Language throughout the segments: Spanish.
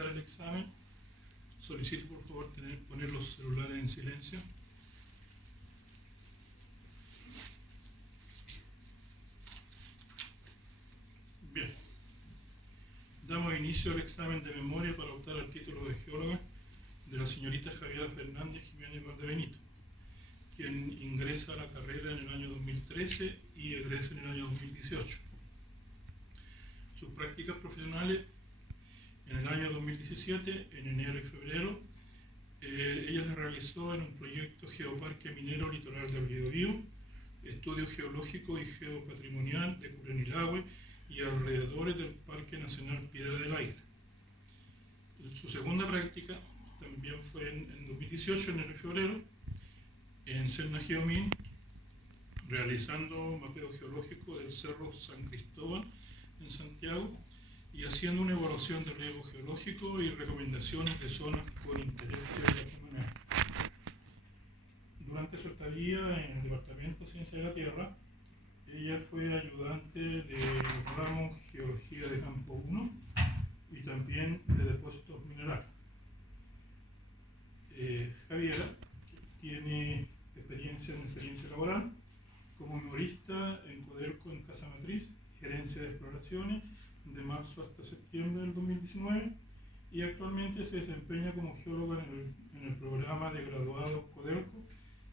iniciar el examen, solicito por favor poner los celulares en silencio. Bien. Damos inicio al examen de memoria para optar al título de geóloga de la señorita Javiera Fernández Jiménez Valdebenito, quien ingresa a la carrera en el año 2013 y egresa en el año 2018. Sus prácticas profesionales en el año 2017, en enero y febrero, ella las realizó en un proyecto Geoparque Minero Litoral del Biobío, estudio geológico y geopatrimonial de Curanilahue y alrededores del Parque Nacional Piedra del Aire. Su segunda práctica también fue en 2018, enero y febrero, en Selna Geomin, realizando mapeo geológico del Cerro San Cristóbal en Santiago y haciendo una evaluación de riesgo geológico y recomendaciones de zonas con interés patrimonial. Durante su estadía en el Departamento de Ciencia de la Tierra, ella fue ayudante del ramo Geología de Campo 1 y también de depósitos minerales. Javiera tiene experiencia laboral como memorista en Codelco en Casa Matriz, gerencia de exploraciones de marzo hasta septiembre del 2019, y actualmente se desempeña como geóloga en el programa de graduados Codelco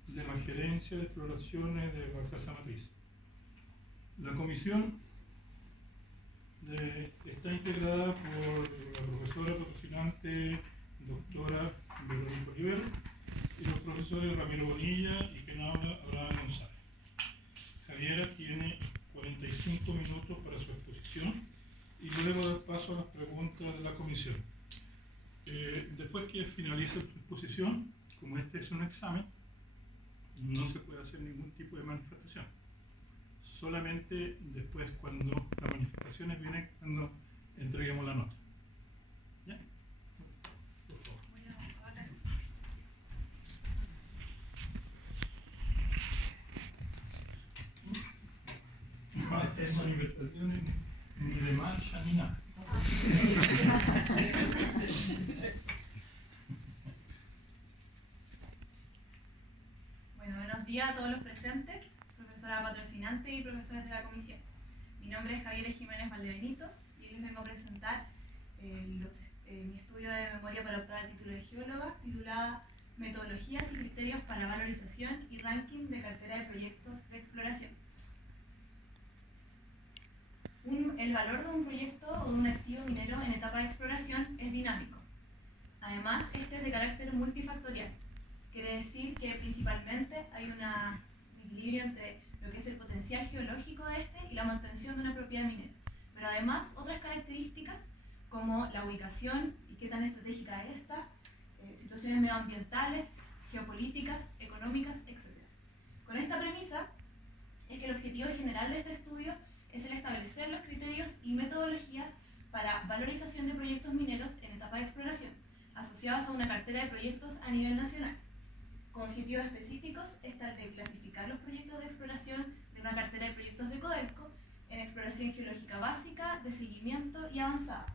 de la gerencia de exploraciones de la Casa Matriz. La comisión está integrada por la profesora patrocinante doctora Verónica Olivero y los profesores Ramiro Bonilla y quien habla Abraham González. Javiera tiene 45 minutos para su exposición y luego dar paso a las preguntas de la comisión. Después que finalice su exposición, como este es un examen, no se puede hacer ningún tipo de manifestación. Solamente después, cuando las manifestaciones vienen, cuando entreguemos la nota. ¿Ya? Por favor. No hay manifestaciones ni de marcha ni nada. Bueno, buenos días a todos los presentes, profesora patrocinante y profesores de la comisión. Mi nombre es Javiera Jiménez Valdebenito y hoy les vengo a presentar mi estudio de memoria para optar al título de geóloga, titulada Metodologías y criterios para valorización y ranking de cartera de proyectos de exploración. El valor de un proyecto o de un activo minero en etapa de exploración es dinámico. Además, este es de carácter multifactorial. Quiere decir que principalmente hay un equilibrio entre lo que es el potencial geológico de este y la mantención de una propiedad minera. Pero además, otras características como la ubicación y qué tan estratégica es esta, situaciones medioambientales, geopolíticas, económicas, etc. Con esta premisa es que el objetivo general de este estudio es el establecer los criterios y metodologías para valorización de proyectos mineros en etapa de exploración, asociados a una cartera de proyectos a nivel nacional. Con objetivos específicos está el de clasificar los proyectos de exploración de una cartera de proyectos de Codelco en exploración geológica básica, de seguimiento y avanzada.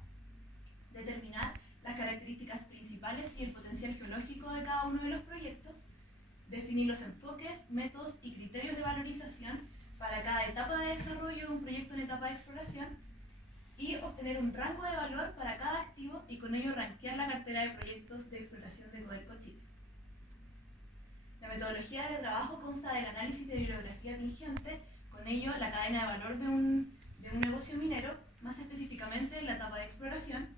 Determinar las características principales y el potencial geológico de cada uno de los proyectos. Definir los enfoques, métodos y criterios de valorización para cada etapa de desarrollo de un proyecto en etapa de exploración. Y obtener un rango de valor para cada activo y con ello rankear la cartera de proyectos de exploración de Codelco Chile. La metodología de trabajo consta del análisis de bibliografía tingente, con ello la cadena de valor de un negocio minero, más específicamente la etapa de exploración,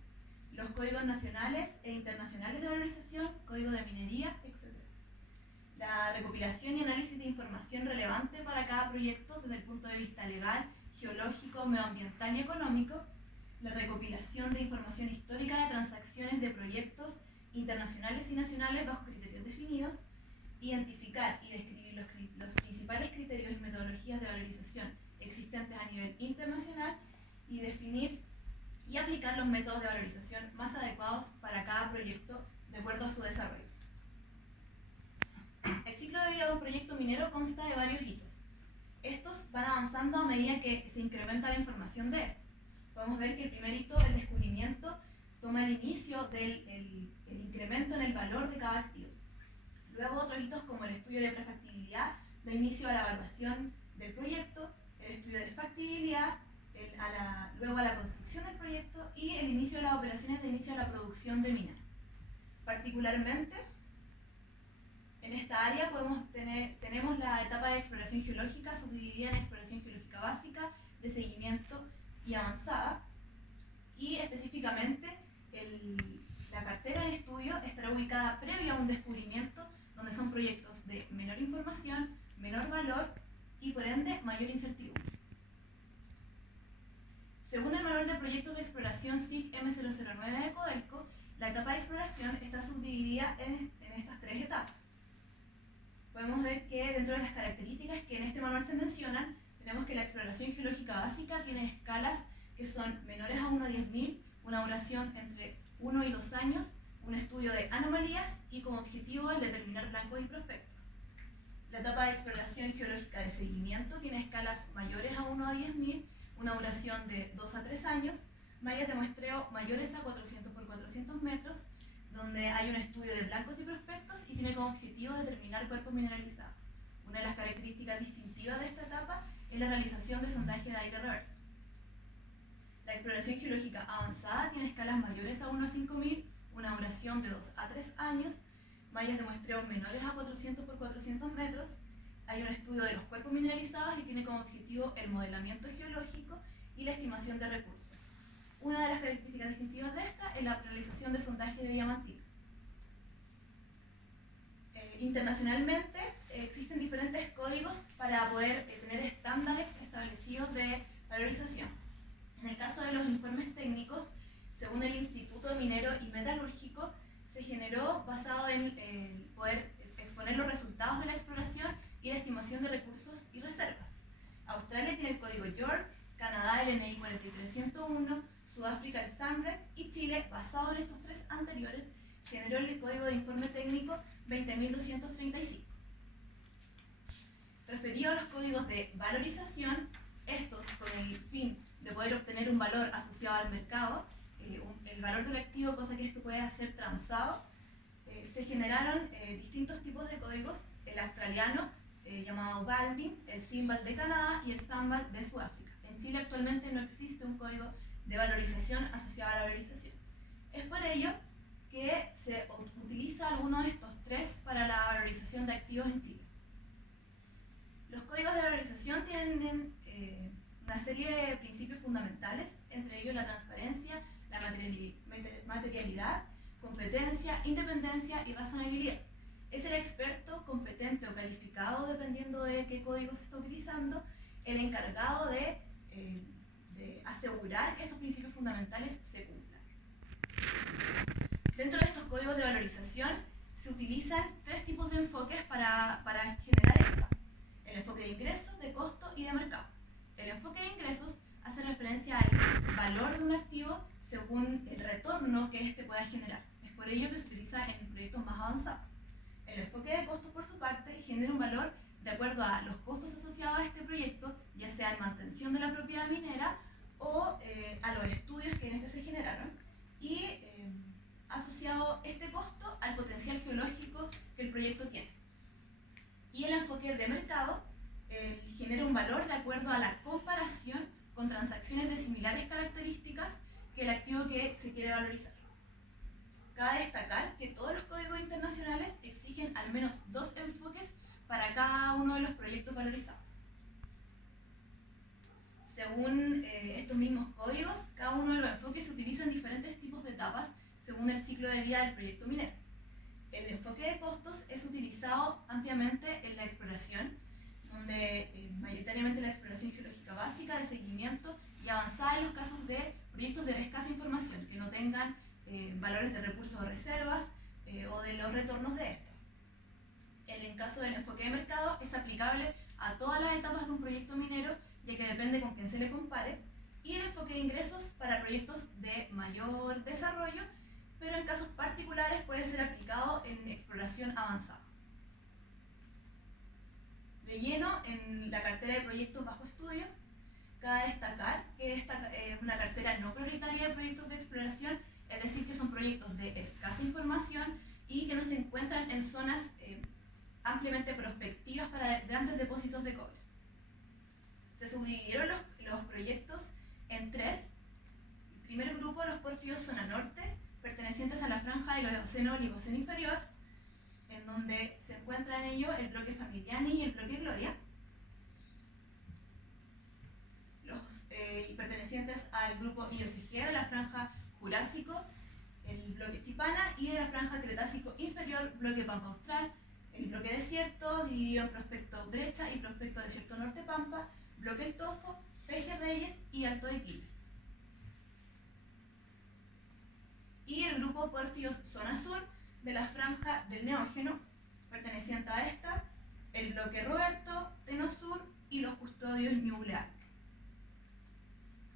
los códigos nacionales e internacionales de valorización, código de minería, etc. La recopilación y análisis de información relevante para cada proyecto desde el punto de vista legal, geológico, medioambiental y económico, la recopilación de información histórica de transacciones de proyectos internacionales y nacionales bajo criterios definidos, identificar y describir los principales criterios y metodologías de valorización existentes a nivel internacional y definir y aplicar los métodos de valorización más adecuados para cada proyecto de acuerdo a su desarrollo. El ciclo de vida de un proyecto minero consta de varios hitos. Estos van avanzando a medida que se incrementa la información de estos. Podemos ver que el primer hito, el descubrimiento, toma el inicio del el incremento en el valor de cada activo. Luego otros hitos como el estudio de prefactibilidad da inicio a la evaluación del proyecto, el estudio de factibilidad, luego a la construcción del proyecto y el inicio de las operaciones de inicio a la producción de minas. Particularmente, en esta área tenemos la etapa de exploración geológica subdividida en exploración geológica básica, de seguimiento y avanzada, y específicamente la cartera de estudio estará ubicada previo a un descubrimiento, donde son proyectos de menor información, menor valor y por ende mayor incertidumbre. Según el manual de proyectos de exploración SIC M009 de Codelco, la etapa de exploración está subdividida en estas tres etapas. Podemos ver que dentro de las características que en este manual se mencionan, tenemos que la exploración geológica básica tiene escalas que son menores a 1 a 10.000, una duración entre 1 y 2 años, un estudio de anomalías y como objetivo el determinar blancos y prospectos. La etapa de exploración geológica de seguimiento tiene escalas mayores a 1 a 10.000, una duración de 2 a 3 años, mallas de muestreo mayores a 400 por 400 metros, donde hay un estudio de blancos y prospectos y tiene como objetivo determinar cuerpos mineralizados. Una de las características distintivas de esta etapa es la realización de sondaje de aire reverso. La exploración geológica avanzada tiene escalas mayores a 1 a 5.000, una duración de 2 a 3 años, mallas de muestreo menores a 400 por 400 metros, hay un estudio de los cuerpos mineralizados y tiene como objetivo el modelamiento geológico y la estimación de recursos. Una de las características distintivas de esta es la realización de sondaje de diamantito. Internacionalmente existen diferentes códigos para poder tener estándares establecidos de valorización. En el caso de los informes técnicos, según el Instituto Minero y Metalúrgico, se generó basado en poder exponer los resultados de la exploración y la estimación de recursos y reservas. Australia tiene el código York, Canadá el NI 43101, Sudáfrica el SAMREC y Chile, basado en estos tres anteriores, generó el código de informe técnico 20.235. Referido a los códigos de valorización, estos con el fin de poder obtener un valor asociado al mercado, el valor del activo, cosa que esto puede ser transado, se generaron distintos tipos de códigos, el australiano llamado Balvin, el Symbol de Canadá y el Symbol de Sudáfrica. En Chile actualmente no existe un código de valorización asociado a la valorización. Es por ello que se utiliza alguno de estos tres para la valorización de activos en Chile. Los códigos de valorización tienen una serie de principios fundamentales, entre ellos la transparencia, la materialidad, competencia, independencia y razonabilidad. Es el experto competente o calificado, dependiendo de qué código se está utilizando, el encargado de asegurar que estos principios fundamentales se cumplan. Dentro de estos códigos de valorización se utilizan tres tipos de enfoques para generar esto: el enfoque de ingresos, de costo y de mercado. El enfoque de ingresos hace referencia al valor de un activo según el retorno que éste pueda generar. Es por ello que se utiliza en proyectos más avanzados. El enfoque de costos, por su parte, genera un valor de acuerdo a los costos asociados a este proyecto, ya sea en mantención de la propiedad minera o a los estudios que en este se generaron, y asociado este costo al potencial geológico que el proyecto tiene. Y el enfoque de mercado genera un valor de acuerdo a la comparación con transacciones de similares características que el activo que se quiere valorizar. Cabe destacar que todos los códigos internacionales exigen al menos 2 enfoques para cada uno de los proyectos valorizados. Según estos mismos códigos, cada uno de los enfoques se utiliza en diferentes tipos de etapas según el ciclo de vida del proyecto minero. El enfoque de costos es utilizado ampliamente en la exploración, donde mayoritariamente la exploración geológica básica, de seguimiento y avanzada en los casos de proyectos de escasa información, que no tengan valores de recursos o reservas o de los retornos de estos. En caso del enfoque de mercado es aplicable a todas las etapas de un proyecto minero, ya que depende con quién se le compare, y el enfoque de ingresos para proyectos de mayor desarrollo, pero en casos particulares puede ser aplicado en exploración avanzada. De lleno, en la cartera de proyectos bajo estudio, cabe destacar que esta es una cartera no prioritaria de proyectos de exploración, es decir, que son proyectos de escasa información y que no se encuentran en zonas ampliamente prospectivas para grandes depósitos de cobre. Se subdividieron los proyectos en tres. El primer grupo, los porfios zona norte, pertenecientes a la franja del Eoceno-Oligoceno inferior, en donde se encuentra en ello el bloque Famigliani y el bloque Gloria, y pertenecientes al grupo Iosegea de la franja Jurásico, el bloque Chipana, y de la franja Cretácico inferior, bloque Pampa Austral, el bloque Desierto, dividido en prospecto Brecha y prospecto Desierto Norte Pampa, bloque El Tofo, Pejerreyes y Alto de Quiles. Y el grupo Porfios Zona Sur, de la franja del Neógeno, perteneciente a esta, el bloque Roberto, Teno Sur y los custodios Ñuble.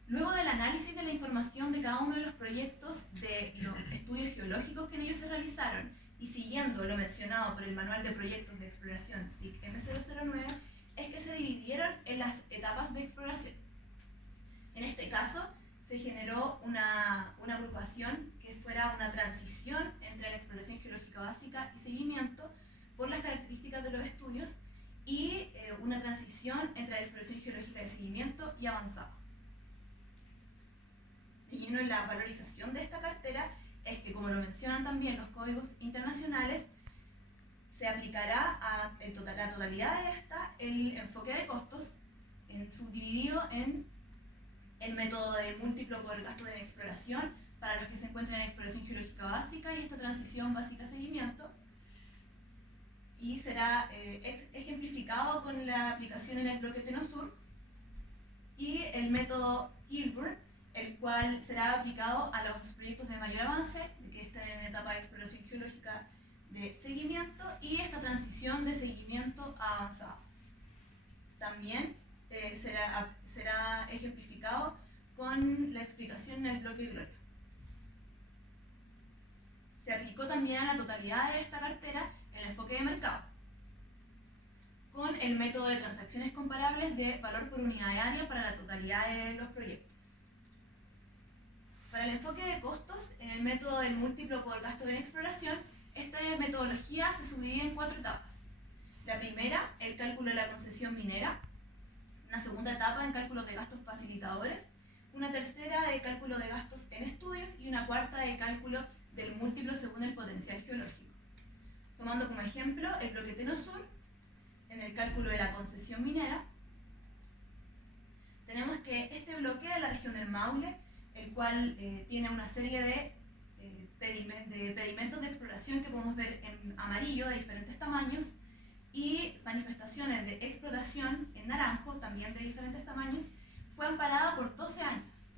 Luego del análisis de la información de cada uno de los proyectos, de los estudios geológicos que en ellos se realizaron, y siguiendo lo mencionado por el Manual de Proyectos de Exploración SIC M009, es que se dividieron en las etapas de exploración. En este caso, se generó una agrupación que fuera una transición entre la exploración geológica básica y seguimiento por las características de los estudios, y una transición entre la exploración geológica de seguimiento y avanzada. De lleno en la valorización de esta cartera es que, como lo mencionan también los códigos internacionales, se aplicará a la totalidad de esta el enfoque de costos, subdividido en el método de múltiplo por el gasto de exploración para los que se encuentran en exploración geológica básica y esta transición básica-seguimiento, y será ejemplificado con la aplicación en el bloque Teno Sur, y el método Kilburn, el cual será aplicado a los proyectos de mayor avance, que estén en etapa de exploración geológica de seguimiento, y esta transición de seguimiento a avanzado. También será ejemplificado con la explicación en el bloque Gloria. Se aplicó también a la totalidad de esta cartera el enfoque de mercado, con el método de transacciones comparables de valor por unidad de área para la totalidad de los proyectos. Para el enfoque de costos, en el método del múltiplo por gasto en exploración, esta metodología se subdivide en 4 etapas. La primera, el cálculo de la concesión minera; una segunda etapa en cálculos de gastos facilitadores; una tercera de cálculo de gastos en estudios; y una cuarta de cálculo del múltiplo según el potencial geológico. Tomando como ejemplo el bloque Teno Sur, en el cálculo de la concesión minera, tenemos que este bloque de la región del Maule, el cual tiene una serie de pedimentos de exploración que podemos ver en amarillo de diferentes tamaños, y manifestaciones de explotación en naranjo, también de diferentes tamaños, fue amparada por 12 años.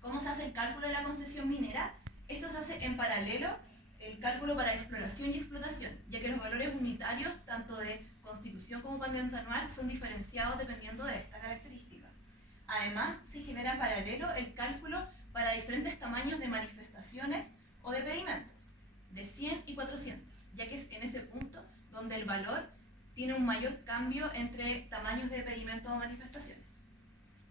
¿Cómo se hace el cálculo de la concesión minera? Esto se hace en paralelo el cálculo para exploración y explotación, ya que los valores unitarios, tanto de constitución como patente anual, son diferenciados dependiendo de esta característica. Además, se genera en paralelo el cálculo para diferentes tamaños de manifestaciones o de pedimentos, de 100 y 400, ya que es en ese punto donde el valor tiene un mayor cambio entre tamaños de pedimentos o manifestaciones.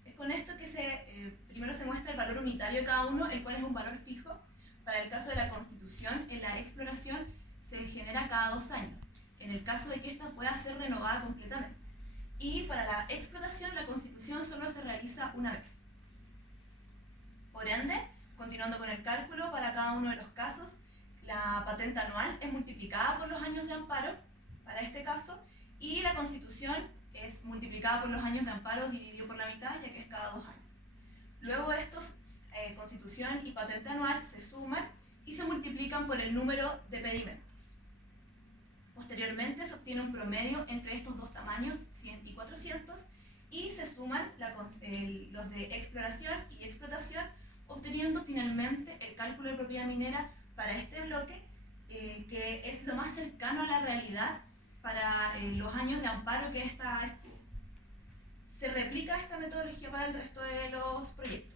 Es con esto que primero se muestra el valor unitario de cada uno, el cual es un valor fijo. Para el caso de la constitución, en la exploración se genera cada 2 años, en el caso de que ésta pueda ser renovada completamente. Y para la explotación, la constitución solo se realiza una vez. Por ende, continuando con el cálculo, para cada uno de los casos, la patente anual es multiplicada por los años de amparo, para este caso, y la constitución es multiplicada por los años de amparo dividido por la mitad, ya que es cada 2 años. Luego estos, constitución y patente anual, se suman y se multiplican por el número de pedimentos. Posteriormente se obtiene un promedio entre estos dos tamaños, 100 y 400, y se suman los de exploración y explotación, obteniendo finalmente el cálculo de propiedad minera para este bloque, que es lo más cercano a la realidad para los años de amparo que esta estuvo. Se replica esta metodología para el resto de los proyectos.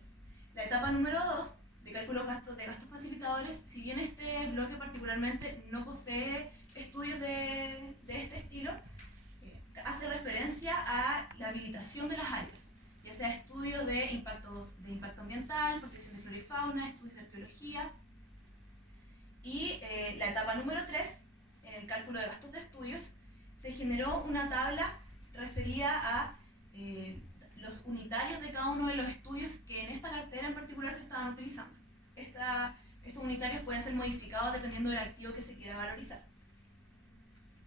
La etapa número 2, de cálculo de gastos facilitadores, si bien este bloque particularmente no posee estudios de este estilo, hace referencia a la habilitación de las áreas, ya sea estudios de impacto ambiental, protección de flora y fauna, estudios de arqueología. Y la etapa número 3, en el cálculo de gastos de estudios, se generó una tabla referida a los unitarios de cada uno de los estudios que en esta cartera en particular se estaban utilizando. Estos unitarios pueden ser modificados dependiendo del activo que se quiera valorizar.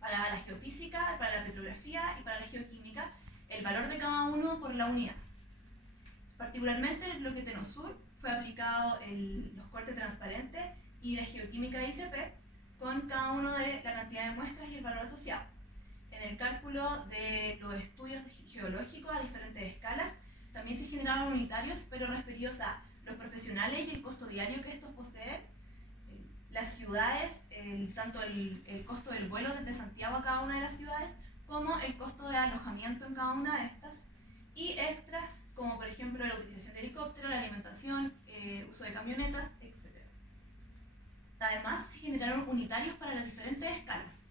Para la geofísica, para la petrografía y para la geoquímica, el valor de cada uno por la unidad. Particularmente en el bloque Tenosur fue aplicado los cortes transparentes y la geoquímica ICP con cada uno de la cantidad de muestras y el valor asociado. En el cálculo de los estudios geológicos a diferentes escalas también se generaron unitarios, pero referidos a los profesionales y el costo diario que estos poseen, las ciudades, tanto el costo del vuelo desde Santiago a cada una de las ciudades, como el costo de alojamiento en cada una de estas, y extras como por ejemplo la utilización de helicópteros, la alimentación, uso de camionetas, etc. Además, se generaron unitarios para las diferentes escalas.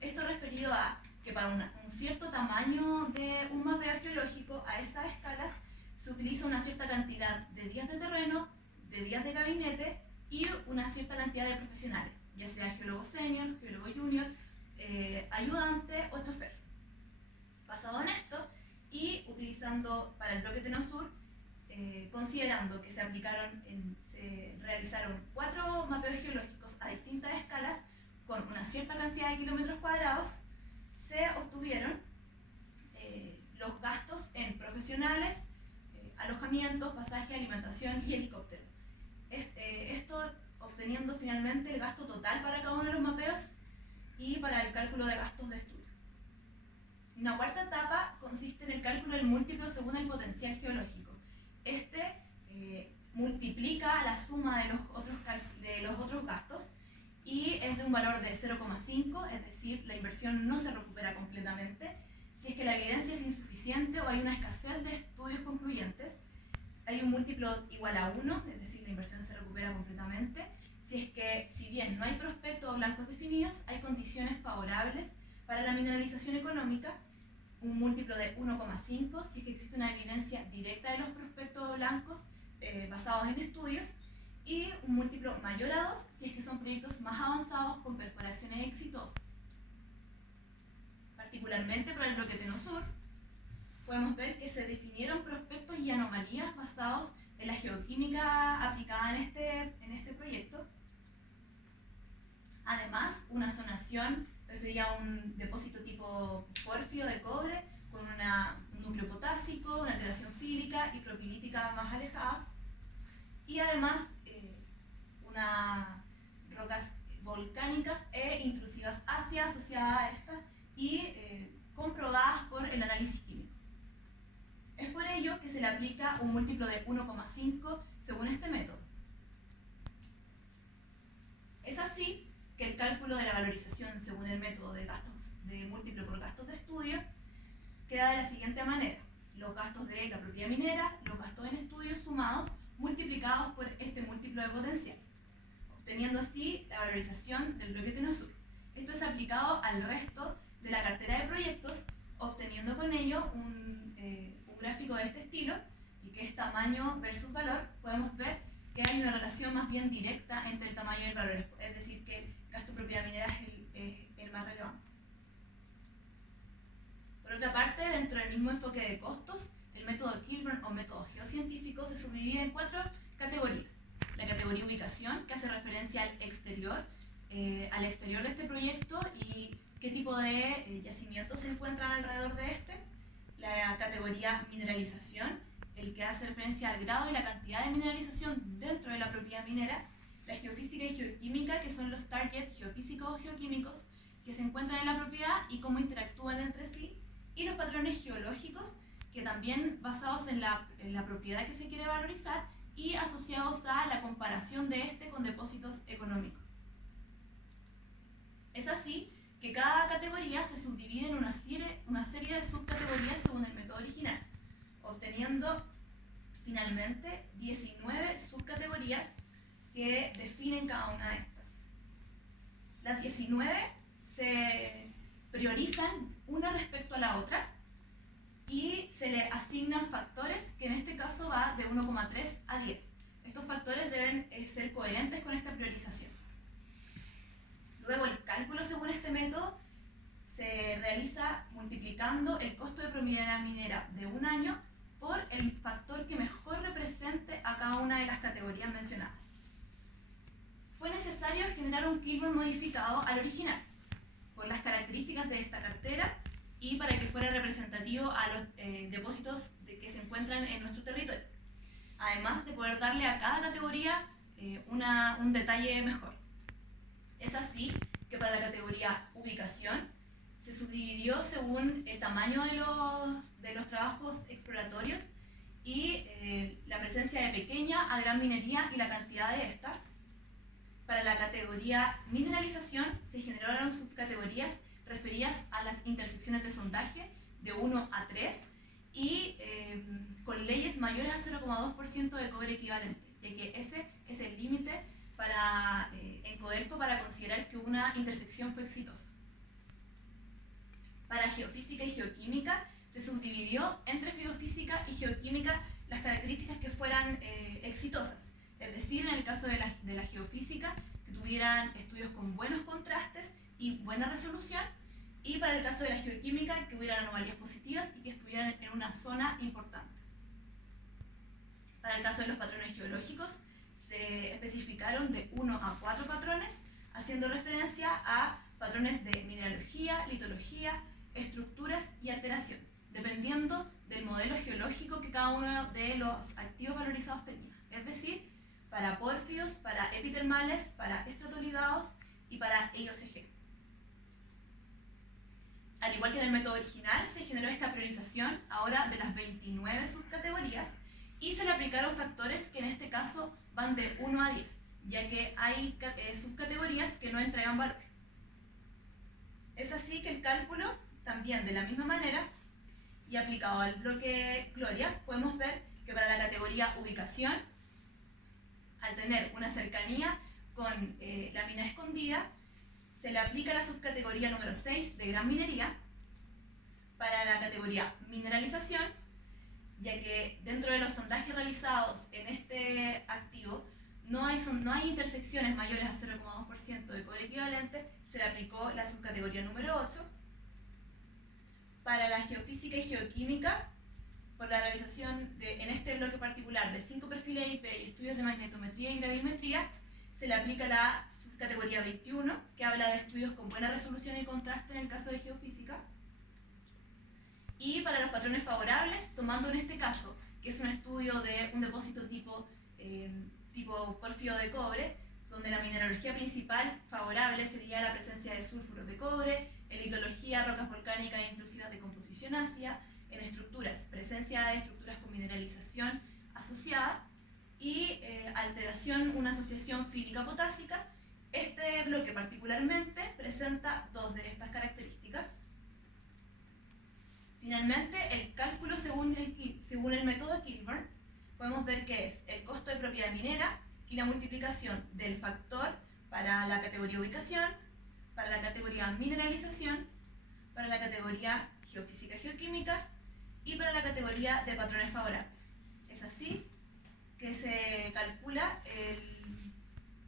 Esto referido a que para un cierto tamaño de un mapeo geológico, a esas escalas, se utiliza una cierta cantidad de días de terreno, de días de gabinete y una cierta cantidad de profesionales, ya sea geólogo senior, geólogo junior, ayudante o chofer. Basado en esto y utilizando para el bloque Tenosur, considerando que se realizaron 4 mapeos geológicos a distintas escalas con una cierta cantidad de kilómetros cuadrados, se obtuvieron los gastos en profesionales, alojamientos, pasaje, alimentación y helicóptero. Esto obteniendo finalmente el gasto total para cada uno de los mapeos y para el cálculo de gastos de estudio. Una cuarta etapa consiste en el cálculo del múltiplo según el potencial geológico. Multiplica la suma de los otros gastos y es de un valor de 0,5, es decir, la inversión no se recupera completamente. Si es que la evidencia es insuficiente o hay una escasez de estudios concluyentes, hay un múltiplo igual a 1, es decir, la inversión se recupera completamente. Si bien no hay prospectos o blancos definidos, hay condiciones favorables para la mineralización económica, un múltiplo de 1,5 si es que existe una evidencia directa de los prospectos blancos basados en estudios, y un múltiplo mayor a 2 si es que son proyectos más avanzados con perforaciones exitosas. Particularmente para el bloque Tenosur, podemos ver que se definieron prospectos y anomalías basados en la geoquímica aplicada en este proyecto. Además, una zonación refería a un depósito tipo pórfido de cobre con un núcleo potásico, una alteración fílica y propilítica más alejada, y además unas rocas volcánicas e intrusivas ácidas asociadas a estas y comprobadas por el análisis químico. Es por ello que se le aplica un múltiplo de 1,5 según este método. Es así que el cálculo de la valorización según el método de múltiplo por gastos de estudio queda de la siguiente manera: los gastos de la propiedad minera, los gastos en estudios sumados, multiplicados por este múltiplo de potencial, obteniendo así la valorización del bloque Tenosur. Esto es aplicado al resto de la cartera de proyectos, obteniendo con ello un gráfico de este estilo, y que es tamaño versus valor. Podemos ver que hay una relación más bien directa entre el tamaño y el valor, es decir, que el gasto de propiedad minera es el más relevante. Por otra parte, dentro del mismo enfoque de costos, el método Kilburn o método geocientífico se subdivide en 4 categorías. La categoría ubicación, que hace referencia al exterior de este proyecto y qué tipo de yacimientos se encuentran alrededor de este. La categoría mineralización, el que hace referencia al grado y la cantidad de mineralización dentro de la propiedad minera. La geofísica y geoquímica, que son los targets geofísicos o geoquímicos que se encuentran en la propiedad y cómo interactúan entre sí. Y los patrones geológicos, que también basados en la propiedad que se quiere valorizar y asociados a la comparación de este con depósitos económicos. Es así que cada categoría se subdivide en una serie de subcategorías según el método original, obteniendo finalmente 19 subcategorías que definen cada una de estas. Las 19 se priorizan una respecto a la otra y se le asignan factores va de 1,3 a 10. Estos factores deben ser coherentes con esta priorización. Luego, el cálculo según este método se realiza multiplicando el costo de propiedad minera de un año por el factor que mejor represente a cada una de las categorías mencionadas. Fue necesario generar un Kilburn modificado al original, por las características de esta cartera y para que fuera representativo a los depósitos que se encuentran en nuestro territorio, además de poder darle a cada categoría un detalle mejor. Es así que para la categoría ubicación se subdividió según el tamaño de los trabajos exploratorios y la presencia de pequeña a gran minería y la cantidad de esta. Para la categoría mineralización se generaron subcategorías referidas a las intersecciones de sondaje de 1 a 3 y con leyes mayores a 0,2% de cobre equivalente, ya que ese es el límite en Codelco para considerar que una intersección fue exitosa. Para geofísica y geoquímica se subdividió entre geofísica y geoquímica las características que fueran exitosas. Es decir, en el caso de la geofísica, que tuvieran estudios con buenos contrastes y buena resolución, y para el caso de la geoquímica, que hubieran anomalías positivas y que estuvieran en una zona importante. Para el caso de los patrones geológicos, se especificaron de 1 a 4 patrones, haciendo referencia a patrones de mineralogía, litología, estructuras y alteración, dependiendo del modelo geológico que cada uno de los activos valorizados tenía. Es decir, para pórfidos, para epitermales, para estratolidados y para EIOCG. Al igual que en el método original, se generó esta priorización ahora de las 29 subcategorías y se le aplicaron factores que en este caso van de 1 a 10, ya que hay subcategorías que no entregan valor. Es así que el cálculo, también de la misma manera, y aplicado al bloque Gloria, podemos ver que para la categoría ubicación, al tener una cercanía con la mina escondida, se le aplica la subcategoría número 6 de gran minería. Para la categoría mineralización, ya que dentro de los sondajes realizados en este activo no hay intersecciones mayores a 0,2% de cobre equivalente, se le aplicó la subcategoría número 8. Para la geofísica y geoquímica, por la realización en este bloque particular de 5 perfiles IP y estudios de magnetometría y gravimetría, se le aplica la subcategoría 21, que habla de estudios con buena resolución y contraste en el caso de geofísica. Y para los patrones favorables, tomando en este caso, que es un estudio de un depósito tipo pórfido de cobre, donde la mineralogía principal favorable sería la presencia de sulfuros de cobre, en litología, rocas volcánicas e intrusivas de composición ácida, en estructuras, presencia de estructuras con mineralización asociada y alteración, una asociación fílica-potásica. Este bloque particularmente presenta dos de estas características. Finalmente, el cálculo según el método Kilburn, podemos ver que es el costo de propiedad minera y la multiplicación del factor para la categoría ubicación, para la categoría mineralización, para la categoría geofísica geoquímica y para la categoría de patrones favorables. Es así que se calcula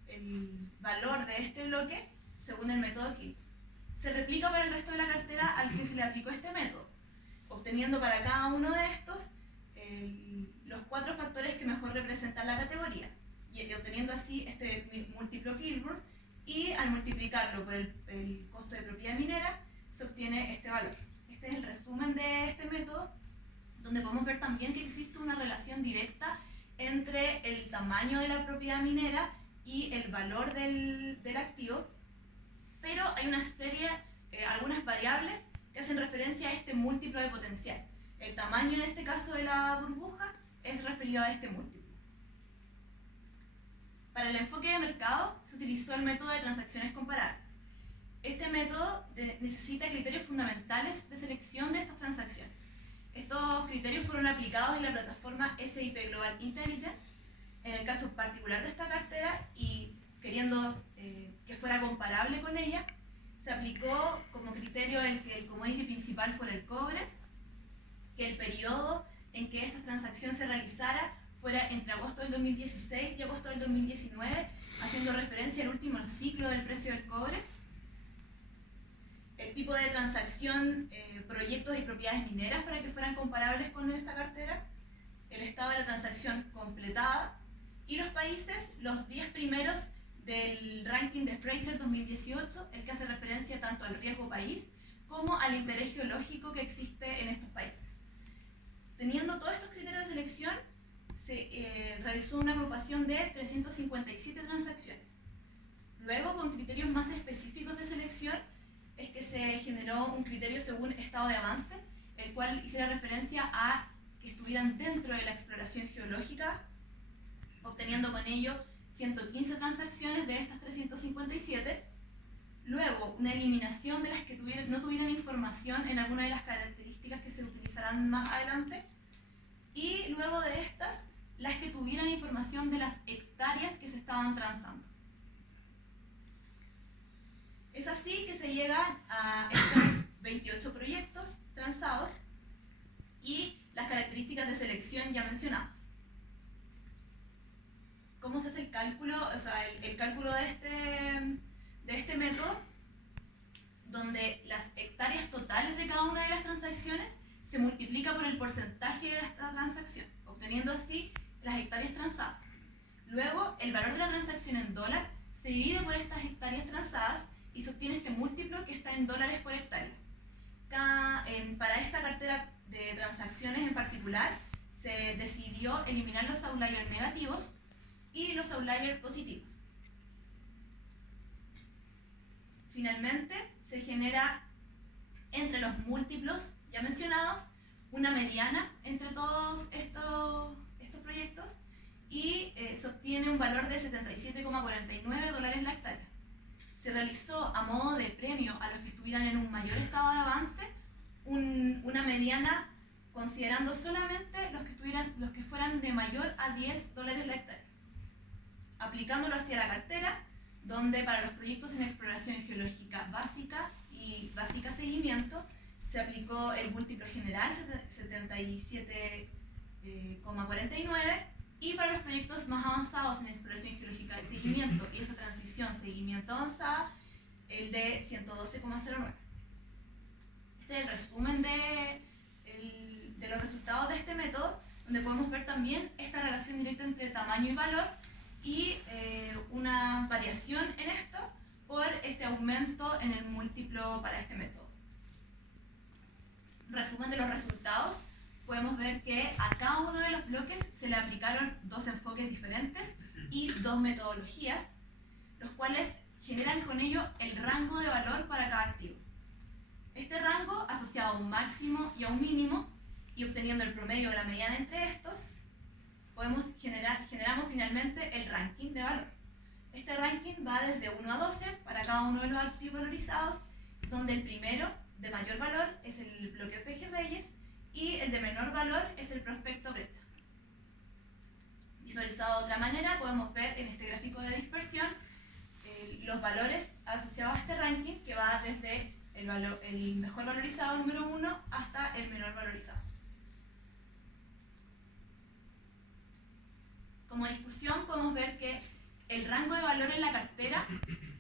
el valor de este bloque según el método Kilburn. Se replica para el resto de la cartera al que se le aplicó este método, obteniendo para cada uno de estos los 4 factores que mejor representan la categoría y obteniendo así este múltiplo Kilburn, y al multiplicarlo por el costo de propiedad minera se obtiene este valor. Este es el resumen de este método, donde podemos ver también que existe una relación directa entre el tamaño de la propiedad minera y el valor del activo, pero hay una serie, algunas variables que hacen referencia a este múltiplo de potencial. El tamaño en este caso de la burbuja es referido a este múltiplo. Para el enfoque de mercado se utilizó el método de transacciones comparables. Este método necesita criterios fundamentales de selección de estas transacciones. Estos criterios fueron aplicados en la plataforma SIP Global Intelligence. En el caso particular de esta cartera y queriendo que fuera comparable con ella, se aplicó como criterio que el commodity principal fuera el cobre, que el periodo en que esta transacción se realizara fuera entre agosto del 2016 y agosto del 2019, haciendo referencia al último ciclo del precio del cobre. El tipo de transacción, proyectos y propiedades mineras para que fueran comparables con esta cartera, el estado de la transacción completada y los países, los 10 primeros del ranking de Fraser 2018, el que hace referencia tanto al riesgo país como al interés geológico que existe en estos países. Teniendo todos estos criterios de selección, se realizó una agrupación de 357 transacciones. Luego, con criterios más específicos de selección, es que se generó un criterio según estado de avance, el cual hiciera referencia a que estuvieran dentro de la exploración geológica, obteniendo con ello 115 transacciones de estas 357. Luego, una eliminación de las que no tuvieran información en alguna de las características que se utilizarán más adelante. Y luego de estas, las que tuvieran información de las hectáreas que se estaban transando. Es así que se llega a estos 28 proyectos transados y las características de selección ya mencionadas. ¿Cómo se hace el cálculo? O sea, el cálculo de este método, donde las hectáreas totales de cada una de las transacciones se multiplica por el porcentaje de esta transacción, obteniendo así las hectáreas transadas. Luego, el valor de la transacción en dólar se divide por estas hectáreas transadas y se obtiene este múltiplo que está en dólares por hectárea. Para esta cartera de transacciones en particular, se decidió eliminar los outliers negativos y los outliers positivos. Finalmente, se genera entre los múltiplos ya mencionados una mediana entre todos estos proyectos y se obtiene un valor de 77,49 dólares la hectárea. Se realizó a modo de premio a los que estuvieran en un mayor estado de avance una mediana considerando solamente los que fueran de mayor a 10 dólares la hectárea, aplicándolo hacia la cartera, donde para los proyectos en exploración geológica básica y básica seguimiento se aplicó el múltiplo general 77,49 y para los proyectos más avanzados en exploración geológica de seguimiento y esta transición seguimiento avanzada el de 112,09. Este es el resumen de los resultados de este método, donde podemos ver también esta relación directa entre tamaño y valor y una variación en esto por este aumento en el múltiplo para este método. Resumen de los resultados, podemos ver que a cada uno de los bloques se le aplicaron dos enfoques diferentes y dos metodologías, los cuales generan con ello el rango de valor para cada activo. Este rango, asociado a un máximo y a un mínimo, y obteniendo el promedio de la mediana entre estos, generamos finalmente el ranking de valor. Este ranking va desde 1 a 12 para cada uno de los activos valorizados, donde el primero, de mayor valor, es el bloque Pejerreyes y el de menor valor es el prospecto Brecha. Visualizado de otra manera, podemos ver en este gráfico de dispersión los valores asociados a este ranking, que va desde el mejor valorizado número 1 hasta el menor valorizado. Como discusión podemos ver que el rango de valor en la cartera,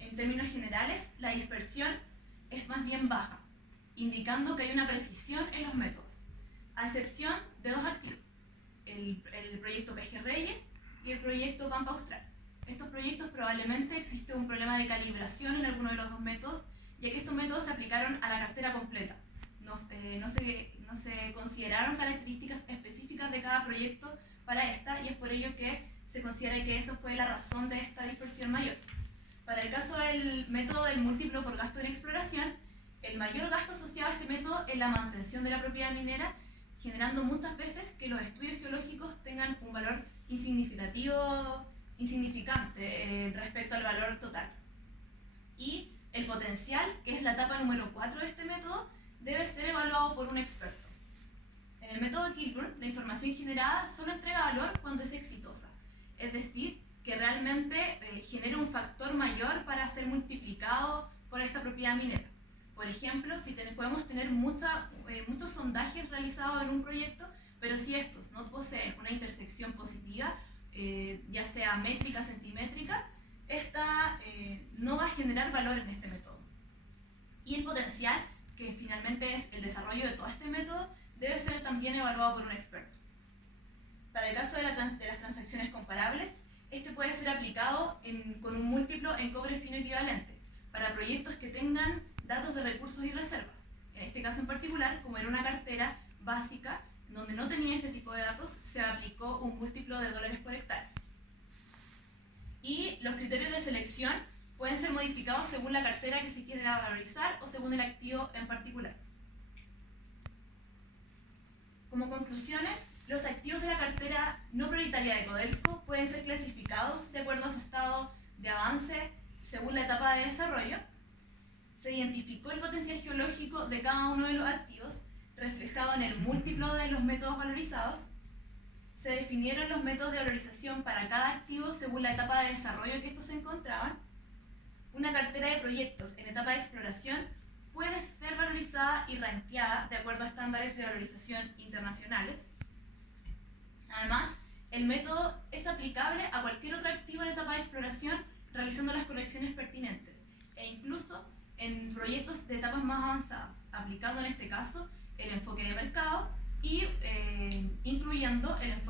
en términos generales, la dispersión es más bien baja, indicando que hay una precisión en los métodos, a excepción de dos activos, el proyecto Pejerreyes y el proyecto Pampa Austral. Estos proyectos probablemente existe un problema de calibración en alguno de los dos métodos, ya que estos métodos se aplicaron a la cartera completa. No se consideraron características específicas de cada proyecto para esta, y es por ello que se considera que eso fue la razón de esta dispersión mayor. Para el caso del método del múltiplo por gasto en exploración, el mayor gasto asociado a este método es la mantención de la propiedad minera, generando muchas veces que los estudios geológicos tengan un valor insignificante respecto al valor total. Y el potencial, que es la etapa número 4 de este método, debe ser evaluado por un experto. En el método Kilburn, la información generada solo entrega valor cuando es exitosa, es decir, que realmente genera un factor mayor para ser multiplicado por esta propiedad minera. Por ejemplo, si podemos tener muchos sondajes realizados en un proyecto, pero si estos no poseen una intersección positiva, ya sea métrica, centimétrica, esta no va a generar valor en este método. Y el potencial, que finalmente es el desarrollo de todo este método, debe ser también evaluado por un experto. Para el caso de las transacciones comparables, este puede ser aplicado con un múltiplo en cobre fino equivalente para proyectos que tengan datos de recursos y reservas. En este caso en particular, como era una cartera básica donde no tenía este tipo de datos, se aplicó un múltiplo de dólares por hectárea. Y los criterios de selección pueden ser modificados según la cartera que se quiera valorizar o según el activo en particular. Como conclusiones, los activos de la cartera no prioritaria de Codelco pueden ser clasificados de acuerdo a su estado de avance según la etapa de desarrollo. Se identificó el potencial geológico de cada uno de los activos, reflejado en el múltiplo de los métodos valorizados. Se definieron los métodos de valorización para cada activo según la etapa de desarrollo que estos se encontraban. Una cartera de proyectos en etapa de exploración puede ser valorizada y rankeada de acuerdo a estándares de valorización internacionales. Además, el método es aplicable a cualquier otro activo en etapa de exploración realizando las correcciones pertinentes e incluso en proyectos de etapas más avanzadas, aplicando en este caso el enfoque de mercado y incluyendo el enfoque